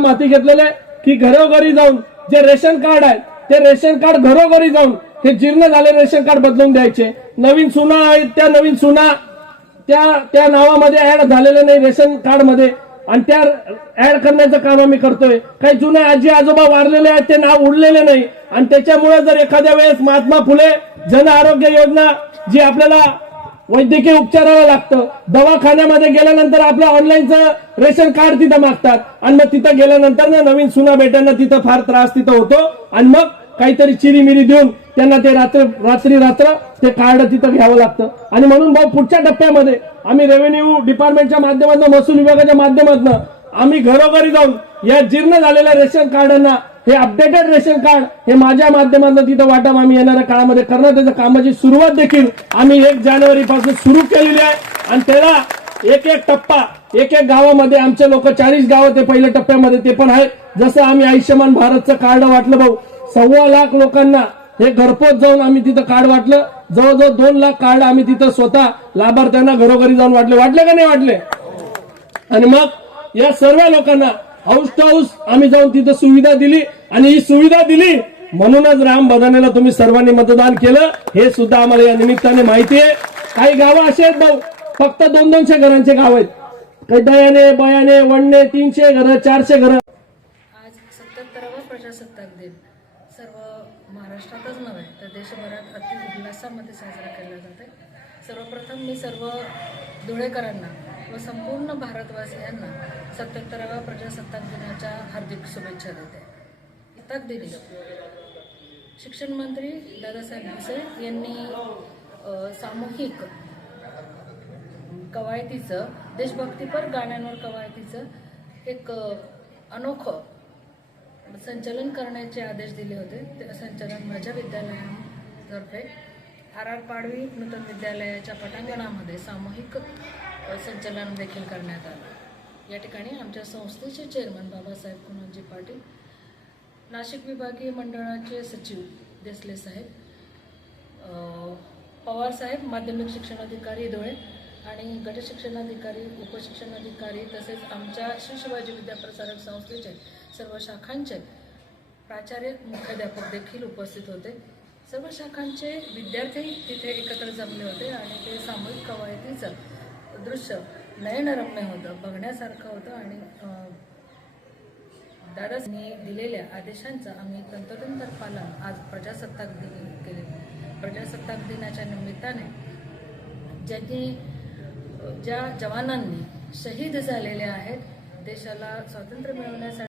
माती घेतलेले की घरोघरी जाऊन जे रेशन कार्ड आहे ते रेशन कार्ड घरोघरी जाऊन ते जीर्ण झाले रेशन कार्ड बदलून द्यायचे। नवीन सुना आहेत त्या नवीन सुना त्या नावामध्ये ऍड झालेले नाही रेशन कार्ड मध्ये आणि त्या ऍड करण्याचं काम आम्ही करतोय। काही जुने आजी आजोबा वारलेले आहेत ते नाव उडलेले नाही आणि त्याच्यामुळे जर एखाद्या वेळेस महात्मा फुले जन आरोग्य योजना जी आपल्याला वैद्यकीय उपचाराला लागतं, दवाखान्यामध्ये गेल्यानंतर आपलं ऑनलाईनचं रेशन कार्ड तिथं मागतात आणि मग तिथं गेल्यानंतर ना नवीन सुना बेट्यांना तिथं फार त्रास तिथं होतो आणि मग काहीतरी चिरीमिरी देऊन त्यांना ते रात्र ते कार्ड तिथं घ्यावं लागतं। आणि म्हणून भाऊ पुढच्या टप्प्यामध्ये आम्ही रेव्हेन्यू डिपार्टमेंटच्या माध्यमातून महसूल विभागाच्या माध्यमातून आम्ही घरोघरी जाऊन या जीर्ण झालेल्या रेशन कार्डांना हे अपडेटेड रेशन कार्ड हे माझ्या माध्यमातून तिथं वाटप आम्ही येणाऱ्या काळामध्ये करणार। त्याच्या कामाची सुरुवात देखील आम्ही 1 जानेवारी पासून सुरू केलेली आहे आणि त्याला एक टप्पा एक गावामध्ये आमचे लोक 40 गावं ते पहिल्या टप्प्यामध्ये ते पण आहे। जसं आम्ही आयुष्यमान भारतचं कार्ड वाटलं भाऊ 1.25 लाख लोकांना हे घरपोच जाऊन आम्ही तिथं कार्ड वाटलं। जवळजवळ 2 लाख कार्ड आम्ही तिथं स्वतः लाभार्थ्यांना घरोघरी जाऊन वाटले का नाही वाटले। आणि मग या सर्व लोकांना हाऊस टू हाऊस आम्ही जाऊन तिथं सुविधा दिली आणि ही सुविधा दिली म्हणूनच राम बदानेला तुम्ही सर्वांनी मतदान केलं हे सुद्धा आम्हाला या निमित्ताने माहिती आहे। काही गावं असे आहेत भाऊ फक्त 200 घरांचे गाव आहेत, काही दयाने बयाने वडणे 300 घरं 400 घरं। आज 77वा प्रजासत्ताक दिन सर्व महाराष्ट्रातच नव्हे तर देशभरात अति उल्हासामध्ये साजरा केला जातो। सर्वप्रथम मी सर्व धुळेकरांना व संपूर्ण भारतवासियांना 77व्या प्रजासत्ताक दिनाच्या हार्दिक शुभेच्छा देते। प्रजासत्ताक दिनी शिक्षण मंत्री दादासाहेब भुसे यांनी सामूहिक कवायतीचं देशभक्तीपर गाण्यांवर कवायतीचं एक अनोखं संचलन करण्याचे आदेश दिले होते। ते संचलन माझ्या विद्यालयातर्फे आर पाडवी नूतन विद्यालयाच्या पटांगणामध्ये सामूहिक संचलन देखील करण्यात आलं। या ठिकाणी आमच्या संस्थेचे चेअरमन बाबासाहेब कुणाजी पाटील, नाशिक विभागीय मंडळाचे सचिव देसले साहेब, पवार साहेब माध्यमिक शिक्षणाधिकारी धुळे आणि गट शिक्षणाधिकारी उपशिक्षणाधिकारी तसेच आमच्या श्री शिवाजी विद्याप्रसारक संस्थेचे सर्व शाखांचे प्राचार्य मुख्याध्यापक देखील उपस्थित होते। सर्व शाखांचे विद्यार्थी तिथे एकत्र जमले होते आणि ते सामूहिक कवायतीचं दृश्य नयनरम्य होतं, बघण्यासारखं होतं आणि दादांनी दिलेल्या आदेशांचं आम्ही तंतोतंत पालन आज प्रजासत्ताक दिन केले। प्रजासत्ताक दिनाच्या निमित्ताने ज्या जवानांनी शहीद झालेले आहेत देशाला स्वातंत्र्य मिळवण्यासाठी